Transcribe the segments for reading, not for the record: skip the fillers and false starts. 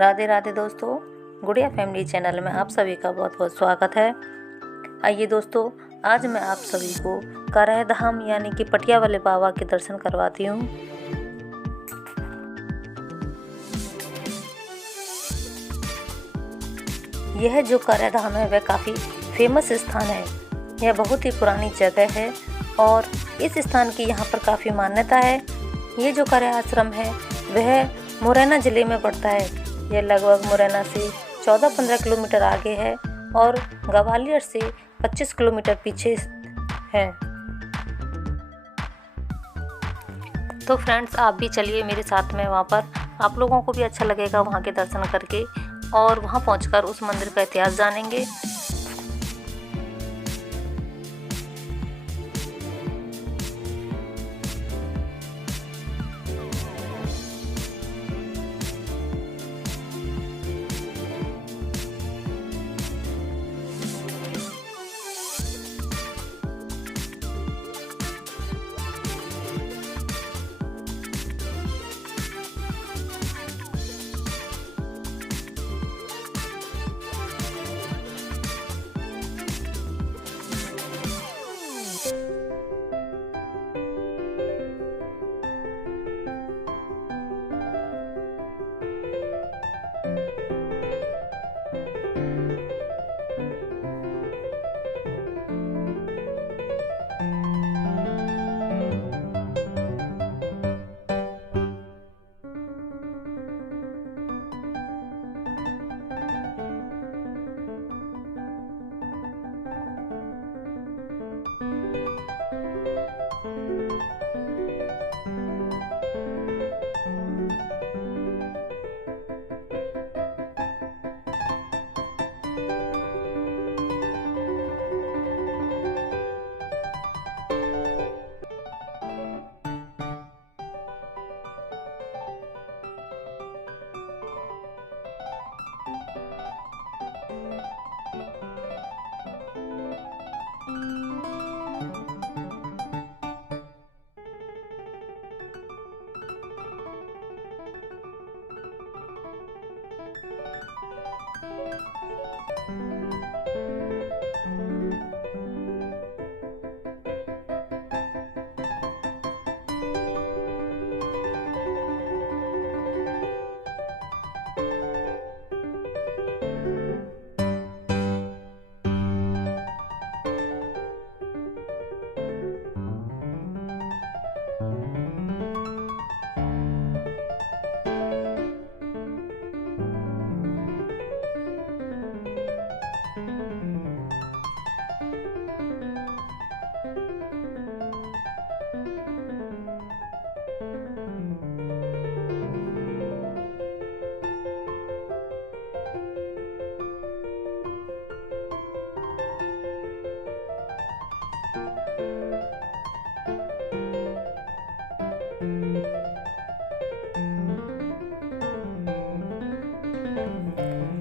राधे राधे दोस्तों, गुड़िया family channel में आप सभी का बहुत बहुत स्वागत है। आइए दोस्तों, आज मैं आप सभी को करह धाम यानी कि पटिया वाले बाबा के दर्शन करवाती हूँ। यह जो करह धाम है वह काफ़ी फेमस स्थान है। यह बहुत ही पुरानी जगह है और इस स्थान की यहाँ पर काफ़ी मान्यता है। ये जो करह आश्रम है वह मुरैना ज़िले में पड़ता है। यह लगभग मुरैना से 14-15 किलोमीटर आगे है और ग्वालियर से 25 किलोमीटर पीछे है। तो फ्रेंड्स, आप भी चलिए मेरे साथ में वहाँ पर। आप लोगों को भी अच्छा लगेगा वहाँ के दर्शन करके और वहाँ पहुँचकर उस मंदिर का इतिहास जानेंगे।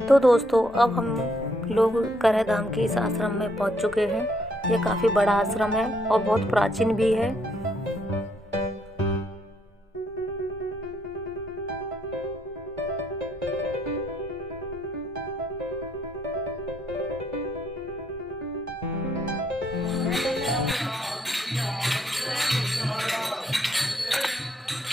तो दोस्तों, अब हम लोग करह धाम के इस आश्रम में पहुंच चुके हैं। यह काफ़ी बड़ा आश्रम है और बहुत प्राचीन भी है।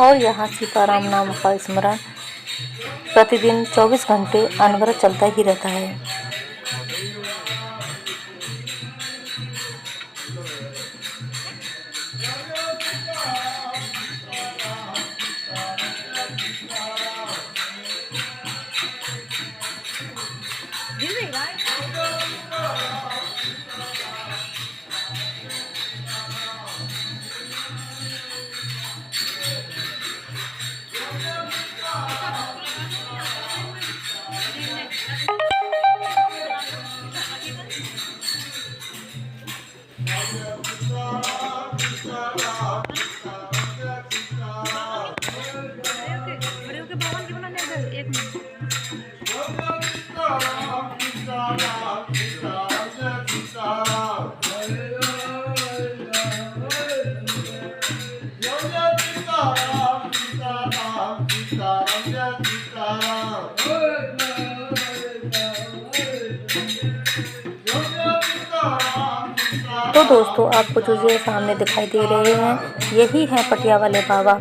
और यहाँ सीताराम नाम का स्मरण प्रतिदिन 24 घंटे अनवरत चलता ही रहता है। सीताराम जय सीताराम। तो दोस्तों, आपको जो ये सामने दिखाई दे रहे हैं, यही हैं पटिया वाले बाबा।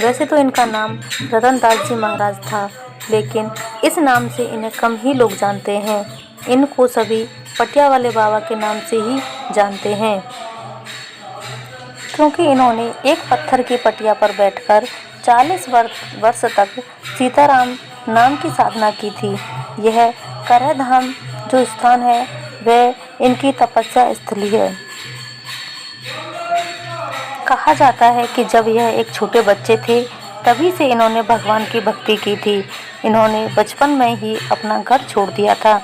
वैसे तो इनका नाम रतन दास जी महाराज था, लेकिन इस नाम से इन्हें कम ही लोग जानते हैं। इनको सभी पटिया वाले बाबा के नाम से ही जानते हैं, क्योंकि इन्होंने एक पत्थर की पटिया पर बैठकर 40 वर्ष तक सीताराम नाम की साधना की थी। यह करह धाम जो स्थान है, वह इनकी तपस्या स्थली है। कहा जाता है कि जब यह एक छोटे बच्चे थे, तभी से इन्होंने भगवान की भक्ति की थी। इन्होंने बचपन में ही अपना घर छोड़ दिया था,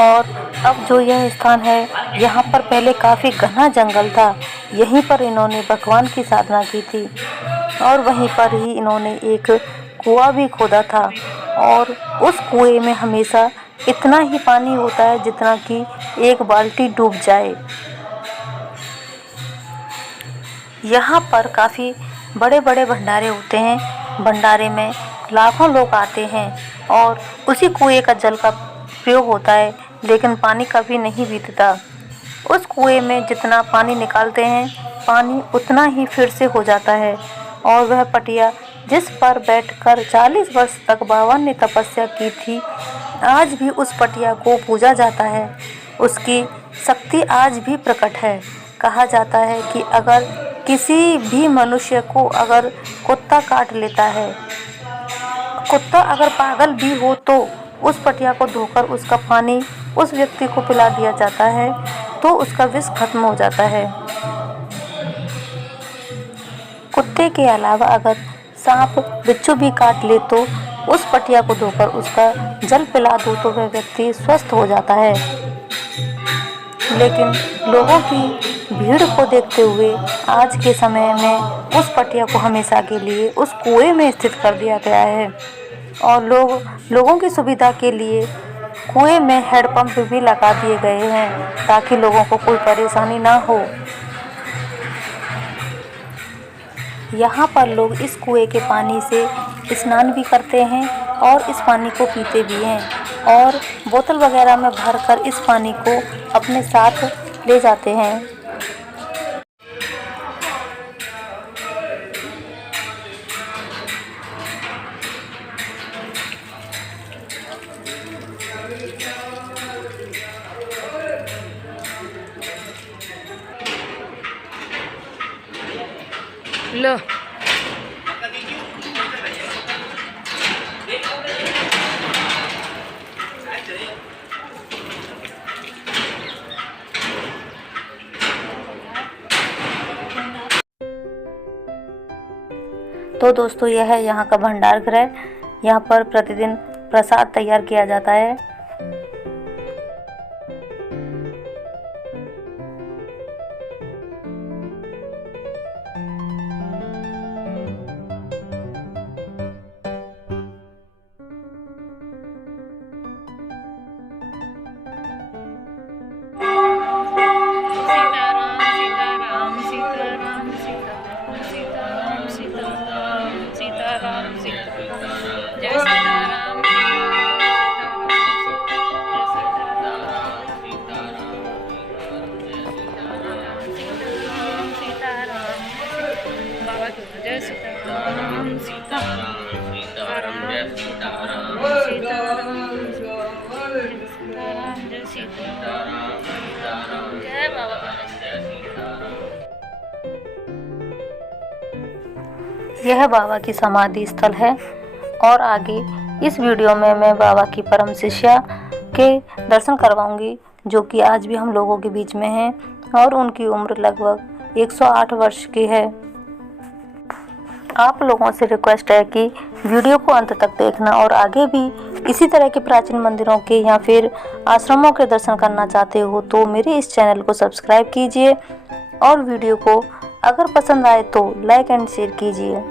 और अब जो यह स्थान है, यहाँ पर पहले काफ़ी घना जंगल था। यहीं पर इन्होंने भगवान की साधना की थी, और वहीं पर ही इन्होंने एक कुआं भी खोदा था, और उस कुएं में हमेशा इतना ही पानी होता है जितना कि एक बाल्टी डूब जाए। यहाँ पर काफ़ी बड़े बड़े भंडारे होते हैं। भंडारे में लाखों लोग आते हैं, और उसी कुएं का जल का प्रयोग होता है, लेकिन पानी कभी नहीं बीतता। उस कुएं में जितना पानी निकालते हैं, पानी उतना ही फिर से हो जाता है। और वह पटिया जिस पर बैठकर 40 वर्ष तक बाबा ने तपस्या की थी, आज भी उस पटिया को पूजा जाता है। उसकी शक्ति आज भी प्रकट है। कहा जाता है कि अगर किसी भी मनुष्य को अगर कुत्ता काट लेता है, कुत्ता अगर पागल भी हो, तो उस पटिया को धोकर उसका पानी उस व्यक्ति को पिला दिया जाता है, तो उसका विष खत्म हो जाता है। कुत्ते के अलावा अगर सांप बिच्छू भी काट ले, तो उस पटिया को धोकर उसका जल पिला दो तो वह व्यक्ति स्वस्थ हो जाता है। लेकिन लोगों की भीड़ को देखते हुए आज के समय में उस पटिया को हमेशा के लिए उस कुएं में स्थित कर दिया गया है, और लोगों की सुविधा के लिए कुएं में हैंडपंप भी लगा दिए गए हैं, ताकि लोगों को कोई परेशानी ना हो। यहाँ पर लोग इस कुएं के पानी से स्नान भी करते हैं, और इस पानी को पीते भी हैं, और बोतल वगैरह में भरकर इस पानी को अपने साथ ले जाते हैं। लो तो दोस्तों, यह है यहाँ का भंडार गृह। यहाँ पर प्रतिदिन प्रसाद तैयार किया जाता है। जय सीताराम सीताराम सीताराम जय सीताराम सीताराम सीताराम जय सीताराम सीताराम जय बाबा जय सीताराम। यह बाबा की समाधि स्थल है, और आगे इस वीडियो में मैं बाबा की परम शिष्या के दर्शन करवाऊंगी, जो कि आज भी हम लोगों के बीच में हैं, और उनकी उम्र लगभग 108 वर्ष की है। आप लोगों से रिक्वेस्ट है कि वीडियो को अंत तक देखना, और आगे भी इसी तरह के प्राचीन मंदिरों के या फिर आश्रमों के दर्शन करना चाहते हो तो मेरे इस चैनल को सब्सक्राइब कीजिए, और वीडियो को अगर पसंद आए तो लाइक एंड शेयर कीजिए।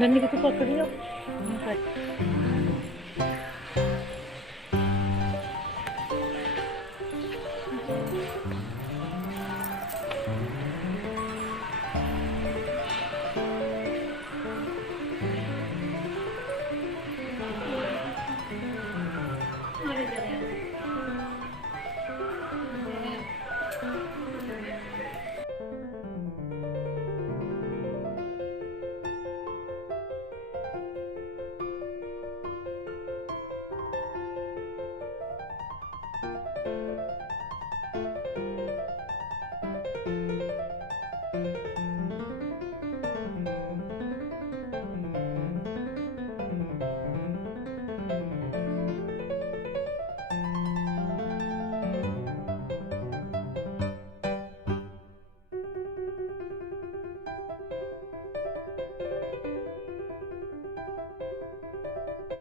नन्ही को तो पकड़ लो।